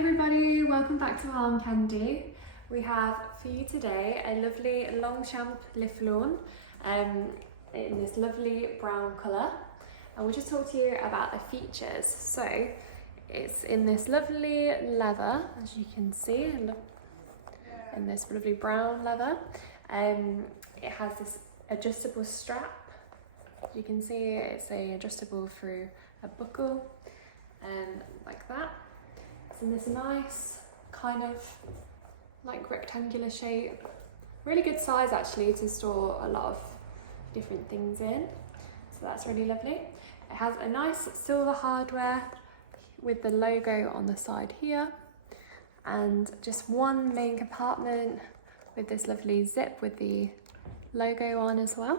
everybody, welcome back to Armcandy. We have for you today a lovely Longchamp Foulonne in this lovely brown colour, and we'll just talk to you about the features. So it's in this lovely leather, as you can see, in this lovely brown leather. It has this adjustable strap. As you can see, it's adjustable through a buckle, like that. It's in this nice kind of like rectangular shape. Really good size actually to store a lot of different things in. So that's really lovely. It has a nice silver hardware with the logo on the side here, and just one main compartment with this lovely zip with the logo on as well.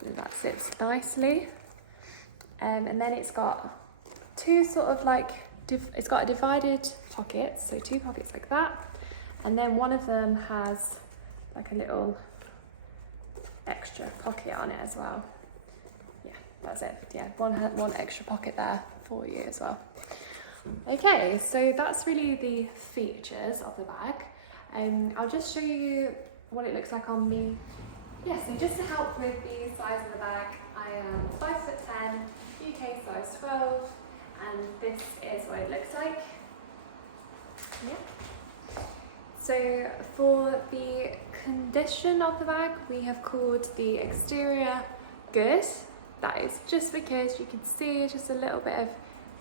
So that sits nicely. And then it's got two sort of like, it's got a divided pocket, so two pockets like that. And then one of them has like a little extra pocket on it as well. Yeah, that's it. Yeah, one extra pocket there for you as well. Okay, so that's really the features of the bag. I'll just show you what it looks like on me. Yeah, so just to help with the size of the bag, I am 5'10", UK size 12, and this is what it looks like. Yeah. So for the condition of the bag, we have called the exterior good. That is just because you can see just a little bit of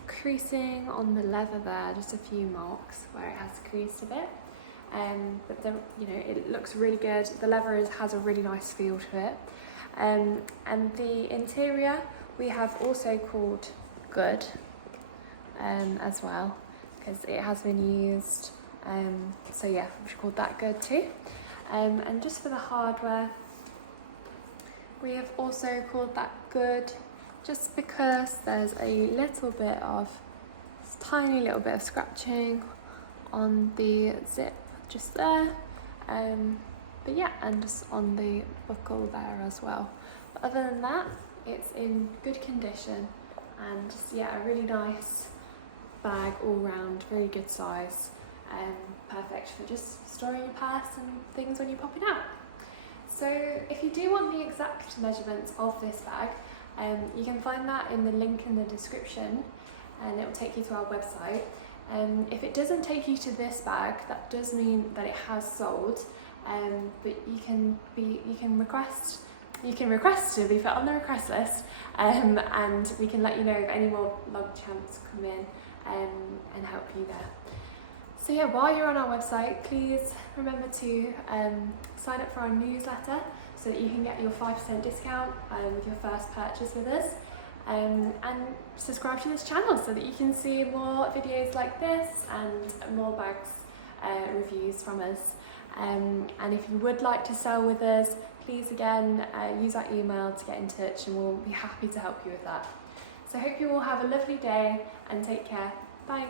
creasing on the leather there, just a few marks where it has creased a bit. But it looks really good. The leather has a really nice feel to it. And the interior we have also called good as well, because it has been used. So yeah, we called that good too. And just for the hardware, we have also called that good, just because there's a little bit of, tiny little bit of scratching on the zip just there. But yeah, and just on the buckle there as well. But other than that, it's in good condition, and just, yeah, a really nice bag all round, very good size, perfect for just storing your purse and things when you're popping out. So if you do want the exact measurements of this bag, you can find that in the link in the description, and it will take you to our website. If it doesn't take you to this bag, that does mean that it has sold, but you can request to be put on the request list, and we can let you know if any more Longchamps come in and help you there. So yeah, while you're on our website, please remember to sign up for our newsletter so that you can get your 5% discount with your first purchase with us. And subscribe to this channel so that you can see more videos like this and more bags reviews from us. And if you would like to sell with us, please again use our email to get in touch, and we'll be happy to help you with that. So I hope you all have a lovely day and take care. Bye.